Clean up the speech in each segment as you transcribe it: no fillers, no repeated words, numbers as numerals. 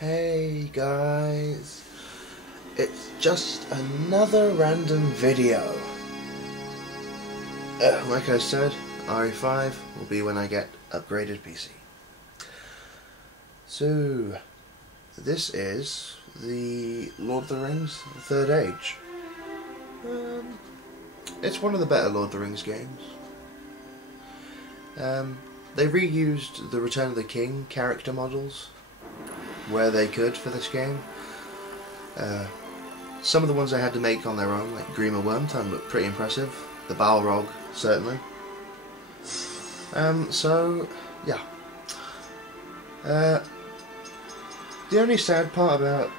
Hey guys, it's just another random video. Like I said, RE5 will be when I get upgraded PC. So, this is the Lord of the Rings Third Age. It's one of the better Lord of the Rings games. They reused the Return of the King character models where they could for this game. Some of the ones they had to make on their own, like Grima Wormtongue, looked pretty impressive. The Balrog, certainly. So, yeah. The only sad part about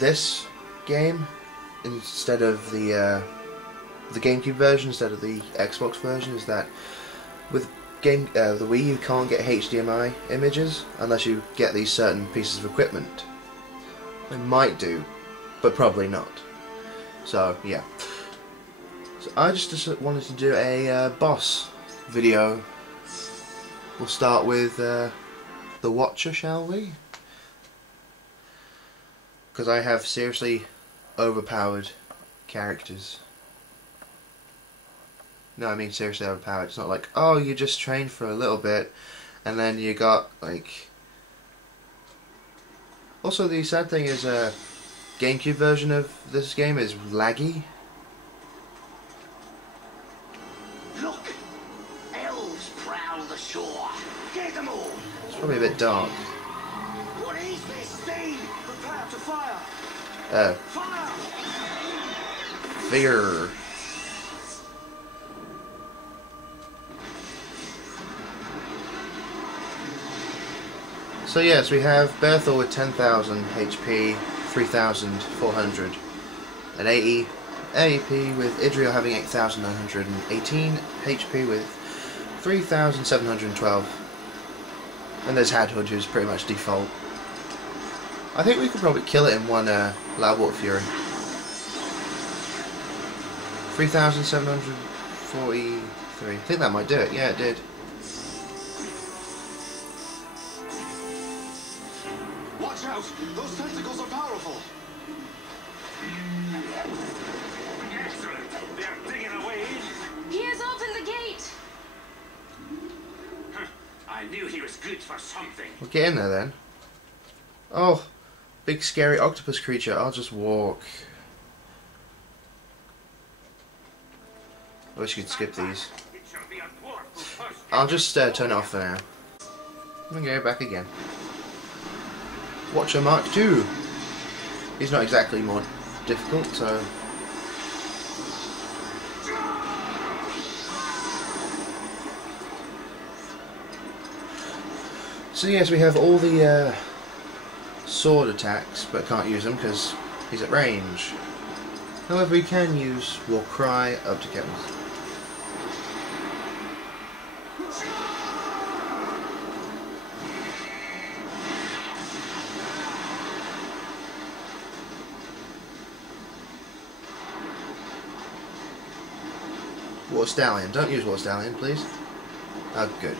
this game, instead of the GameCube version, instead of the Xbox version, is that with the Wii you can't get HDMI images unless you get these certain pieces of equipment. They might do, but probably not. So yeah. So I just wanted to do a boss video. We'll start with the Watcher, shall we? Because I have seriously overpowered characters. No, I mean seriously overpowered. It's not like, oh, you just trained for a little bit and then you got, like... Also, the sad thing is, GameCube version of this game is laggy. Look! Elves prowl the shore. Get them all! It's probably a bit dark. What is this thing? Prepare to fire! Fire! Fear. So yes, we have Berthel with 10,000 HP, 3,480 AEP, with Idriel having 8,918 HP with 3,712. And there's Hadhood, who's pretty much default. I think we could probably kill it in one Loudwater Fury. 3,743. I think that might do it. Yeah, it did. Watch out! Those tentacles are powerful! Excellent! They're digging away! He has opened the gate! I knew he was good for something. We'll get in there then. Oh, big scary octopus creature. I'll just walk. I wish you could skip these. I'll just turn it off for now. Okay, back again. Watcher Mark II. He's not exactly more difficult, so... So yes, we have all the sword attacks, but can't use them because he's at range. However, we can use War Cry up to Kevin's. War Stallion. Don't use War Stallion, please. Oh, good.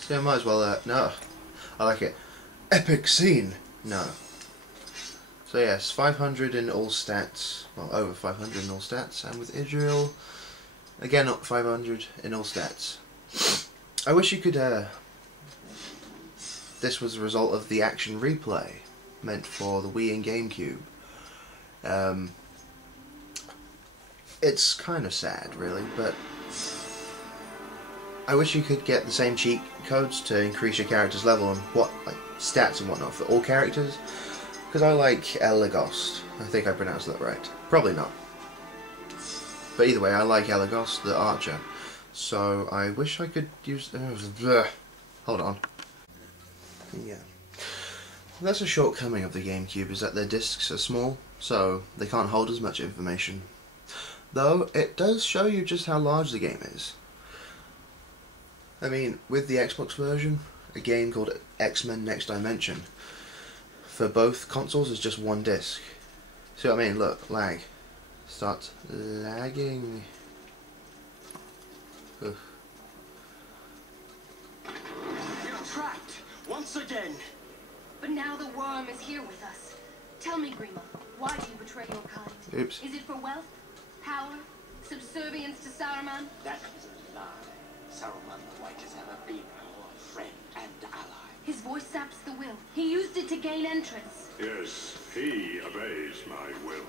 So I might as well, no. I like it. Epic scene! No. So yes, 500 in all stats, well over 500 in all stats, and with Idriel, again up 500 in all stats. I wish you could, this was a result of the action replay, meant for the Wii and GameCube. It's kind of sad really, but I wish you could get the same cheat codes to increase your character's level and like stats and whatnot for all characters. Because I like Elagos. I think I pronounced that right. Probably not. But either way, I like Elagos, the archer. So I wish I could use... hold on. Yeah. That's a shortcoming of the GameCube, is that their discs are small, so they can't hold as much information. Though, it does show you just how large the game is. I mean, with the Xbox version, a game called X-Men Next Dimension, for both consoles is just one disc. See what I mean? Look, lag. Starts lagging. Ugh. You're trapped once again. But now the worm is here with us. Tell me, Grima, why do you betray your kind? Oops. Is it for wealth, power, subservience to Saruman? That is a lie. Saruman the White has ever been our friend and ally. His voice saps the will. He used it to gain entrance. Yes, he obeys my will.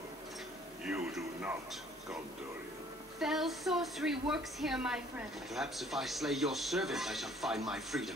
You do not, Gondorian. Fell sorcery works here, my friend. Perhaps if I slay your servant, I shall find my freedom.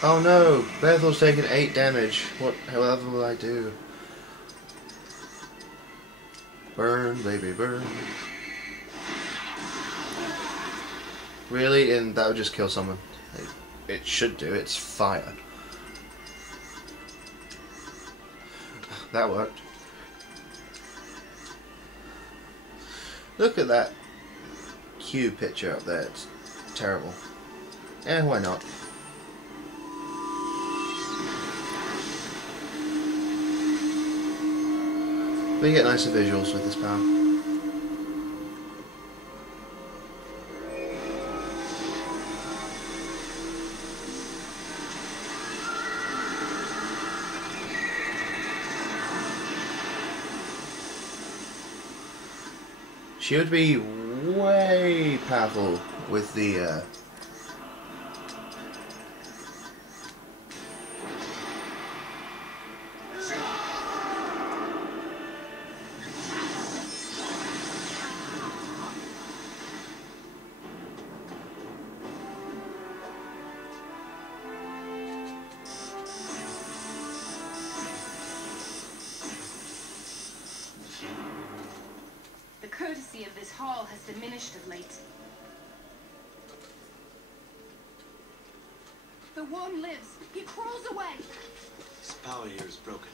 Oh no! Bethel's taken 8 damage. However will I do? Burn, baby, burn. Really? And that would just kill someone. It should do. It's fire. That worked. Look at that Q picture up there. It's terrible. Eh, why not? We get nicer visuals with this power. She would be way powerful with the The courtesy of this hall has diminished of late. The worm lives. He crawls away. His power here is broken.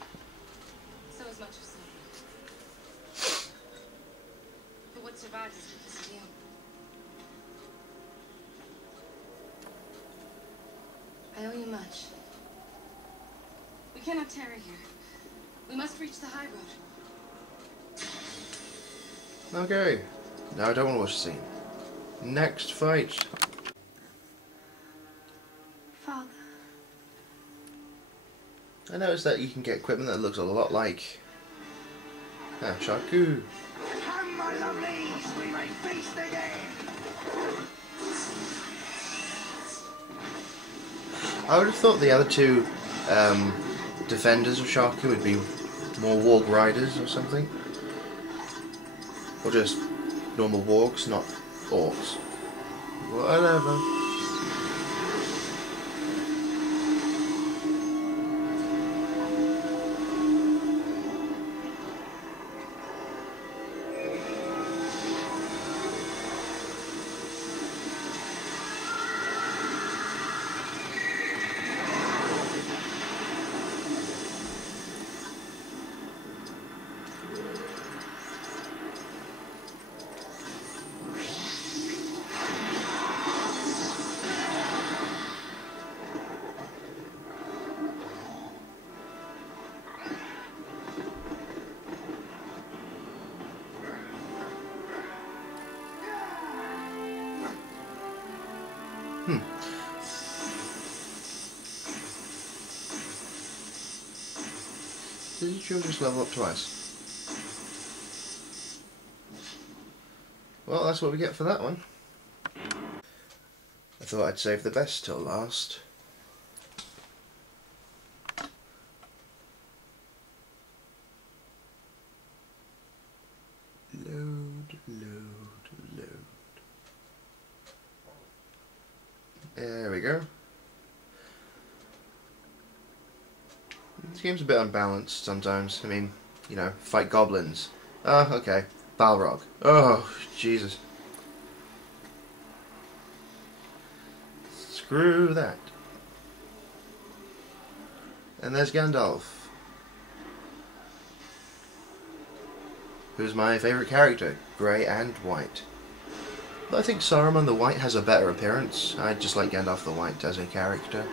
So is much of Snow. But what survives is because of you. I owe you much. We cannot tarry here. We must reach the high road. Okay. Now I don't want to watch the scene. Next fight. Father. I noticed that you can get equipment that looks a lot like Shaku. Come, my lovelies, we may feast again. I would have thought the other two defenders of Shaku would be more warg riders or something. Or just normal wargs, not orcs. Whatever. Did you just level up twice? Well, that's what we get for that one. I thought I'd save the best till last. Load, load, load. There we go. This game's a bit unbalanced sometimes. I mean, you know, fight goblins. Oh, okay. Balrog. Oh, Jesus. Screw that. And there's Gandalf, who's my favourite character, grey and white. But I think Saruman the White has a better appearance. I just like Gandalf the White as a character.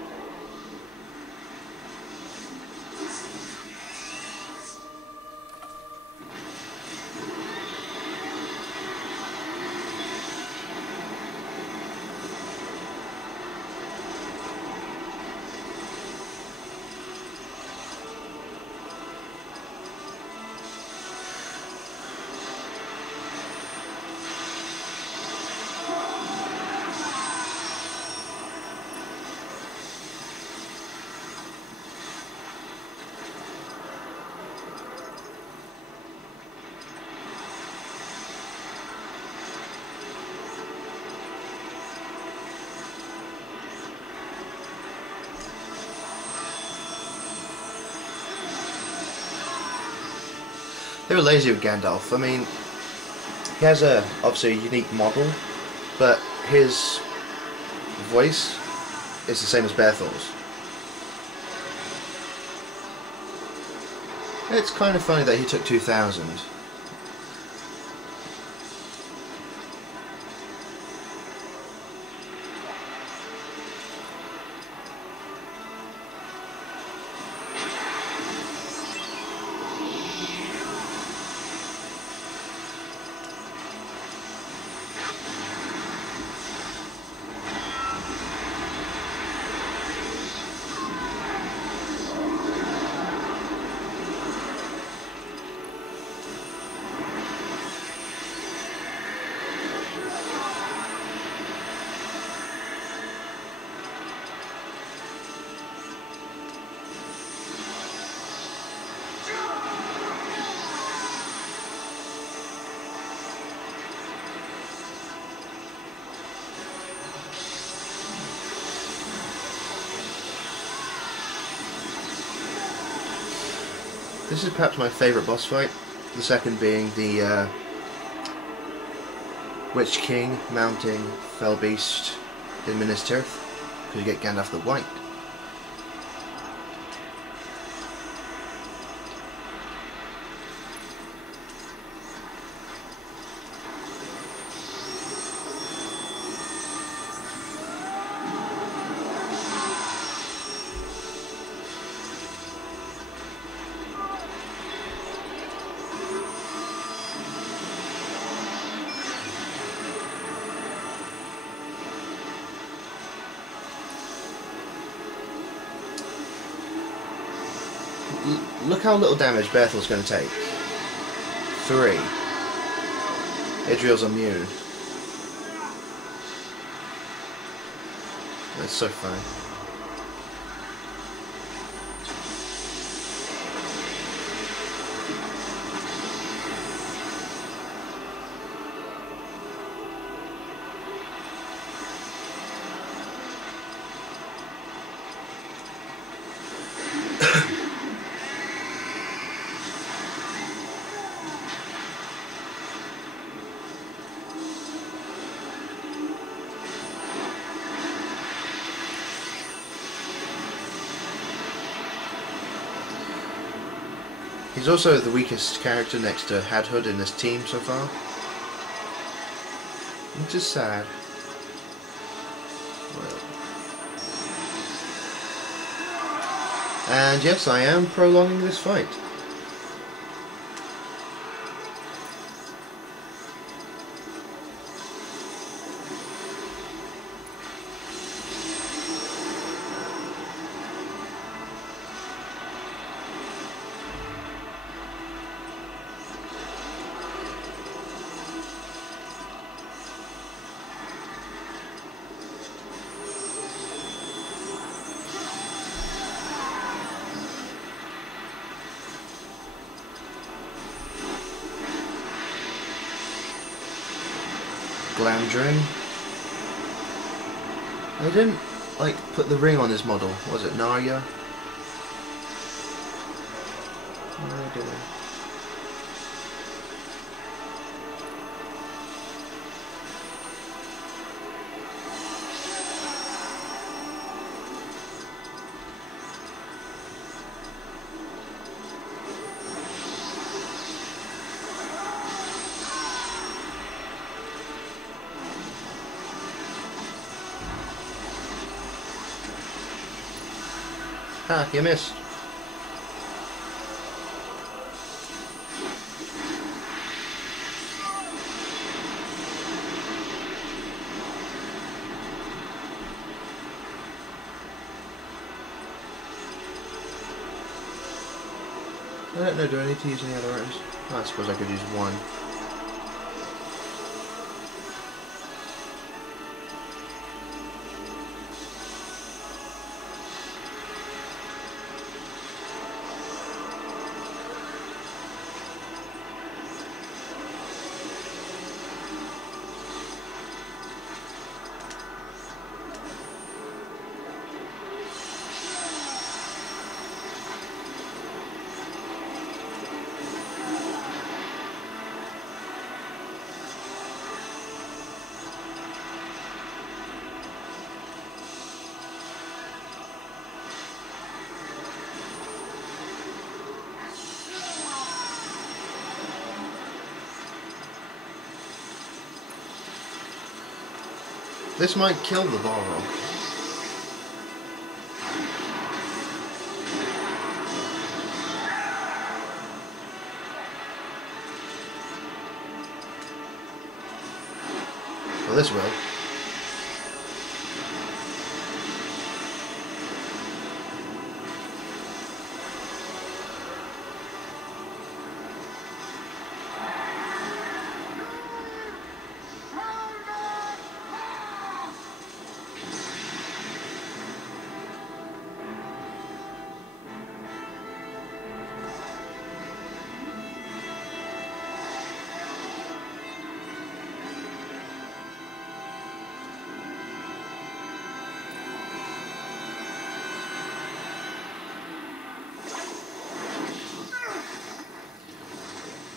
They were lazy with Gandalf. I mean, he has obviously a unique model, but his voice is the same as Berthol's. It's kind of funny that he took 2000. This is perhaps my favourite boss fight, the second being the Witch King mounting Fell Beast in Minas Tirith, because you get Gandalf the White. Look how little damage Berthol's going to take. 3. Idriel's immune. That's so funny. He's also the weakest character next to Hadhood in this team so far, which is sad. And yes, I am prolonging this fight. Glamdring. They didn't, like, put the ring on his model. Was it Narya? Where did they? Ah, you missed. I don't know, do I need to use any other items? Oh, I suppose I could use one. This might kill the Balrog. Well, this will.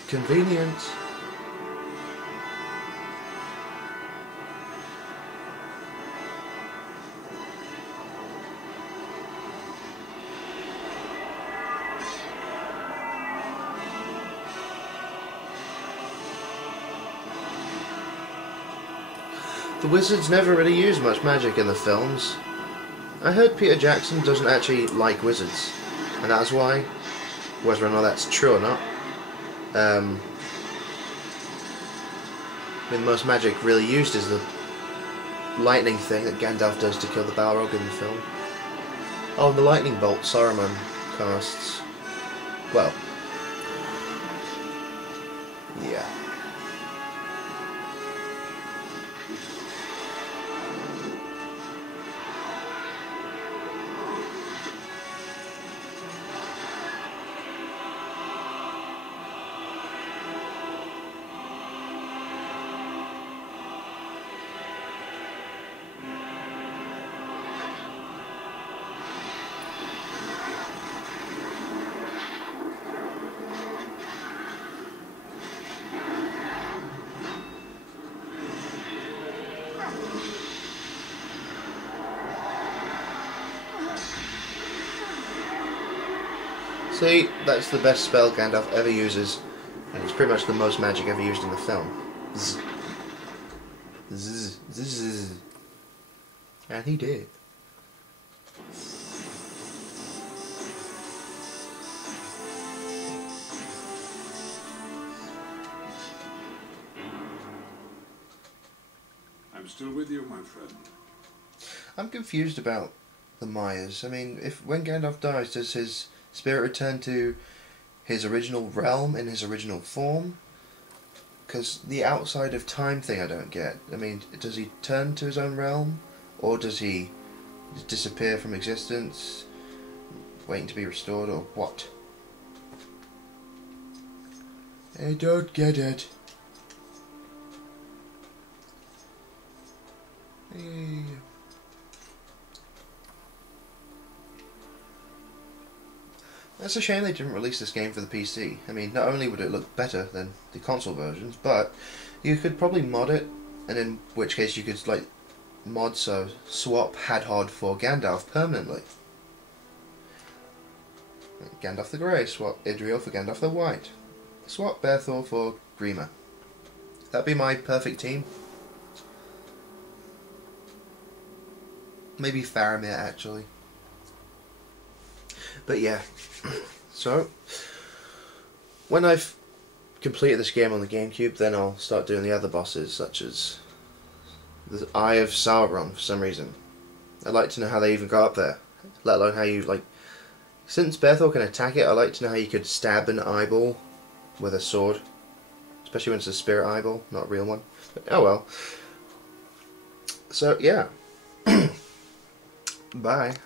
Convenient. The wizards never really use much magic in the films. I heard Peter Jackson doesn't actually like wizards, and that's why, whether or not that's true or not. I mean, the most magic really used is the lightning thing that Gandalf does to kill the Balrog in the film. Oh, the lightning bolt Saruman casts. Well, yeah. See, that's the best spell Gandalf ever uses, and it's pretty much the most magic ever used in the film. Zzz. Zzz. Zzz. And he did. I'm still with you, my friend. I'm confused about the Mayas. I mean, when Gandalf dies, does his spirit return to his original realm in his original form? Because the outside of time thing I don't get. I mean, does he turn to his own realm? Or does he just disappear from existence, waiting to be restored, or what? I don't get it. That's a shame they didn't release this game for the PC. I mean, not only would it look better than the console versions, but you could probably mod it, and in which case you could like swap Hadhod for Gandalf permanently. Gandalf the Grey, swap Idriel for Gandalf the White. Swap Berthor for Grima. That'd be my perfect team. Maybe Faramir, actually. But yeah. So, when I've completed this game on the GameCube, then I'll start doing the other bosses, such as the Eye of Sauron, for some reason. I'd like to know how they even got up there. Let alone how you, like... Since Berthor can attack it, I'd like to know how you could stab an eyeball with a sword. Especially when it's a spirit eyeball, not a real one. But, oh well. So, yeah. Bye.